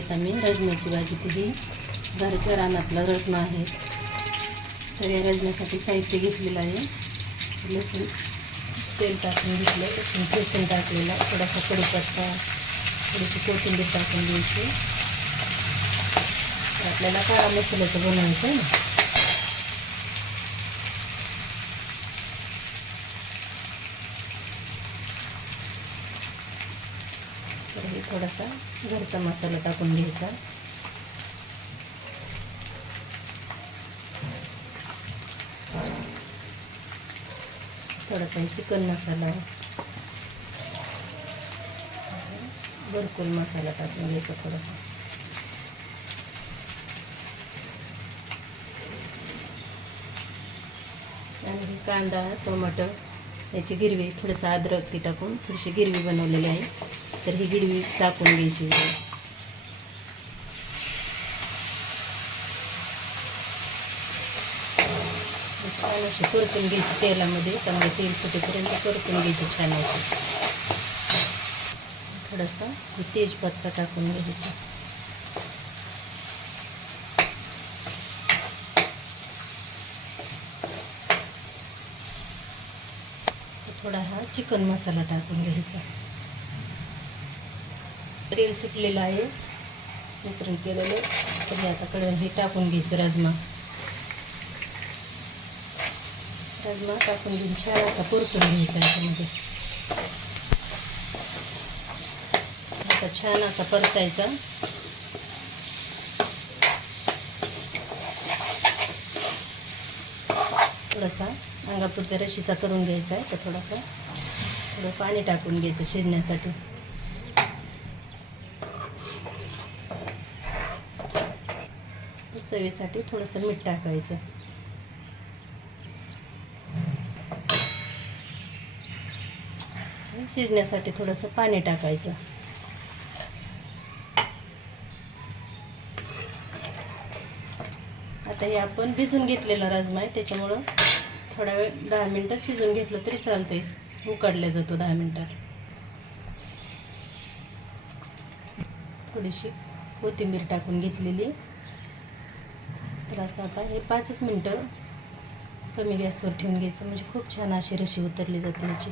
केलीत आम्ही रजम्याची भाजी. ती घरच्या रानातला रजमा आहे. तर या रजम्यासाठी साहित्य घेतलेलं आहे. लसूण तेल टाकून घेतलं, लसूण ठेचून टाकलेला, थोडासा कढीपत्ता, थोडीशी कोथिंबीर टाकून द्यायची. आपल्याला काळा मसाल्याचं बनवायचं आहे ना. तर हे थोडासा घरचा मसाला टाकून घ्यायचा. थोडासा चिकन मसाला, भरपूर मसाला टाकून घ्यायचा थोडासा. आणि कांदा, टोमॅटो याची गिरवी, थोडंसं अद्रक ती टाकून थोडीशी गिरवी बनवलेली आहे. तर ही गिरवी टाकून घ्यायची. छान अशी परतून घ्यायची तेलामध्ये, चांगले तेल सुटेपर्यंत परतून घ्यायची छान अशी. थोडासा तेजपत्ता टाकून घ्यायचा. थोडा हा चिकन मसाला टाकून घ्यायचा. तेल सुटलेलं आहे मिश्रण केलेलं. तर आता कडे हे टाकून घ्यायचं रजमा टाकून घेऊन छान असा परतून घ्यायचा. याच्यामध्ये आता छान असा परतायचा. थोडासा अंगापुरत्या रशीचा करून घ्यायचा आहे. तर थोडं पाणी टाकून घ्यायचं शिजण्यासाठी. चवीसाठी थोडंसं मीठ टाकायचं. शिजण्यासाठी थोडंसं पाणी टाकायचं. आता हे आपण भिजून घेतलेला राजमा आहे, त्याच्यामुळं थोडा वेळ 10 मिनटं शिजून घेतलं तरी चालतंय. उकडला जातो 10 मिनटात. थोडीशी कोथिंबीर टाकून घेतलेली. तर असं आता हे 5 मिनटं कमी गॅसवर ठेवून घ्यायचं, म्हणजे खूप छान अशी रशी उतरली जाते याची.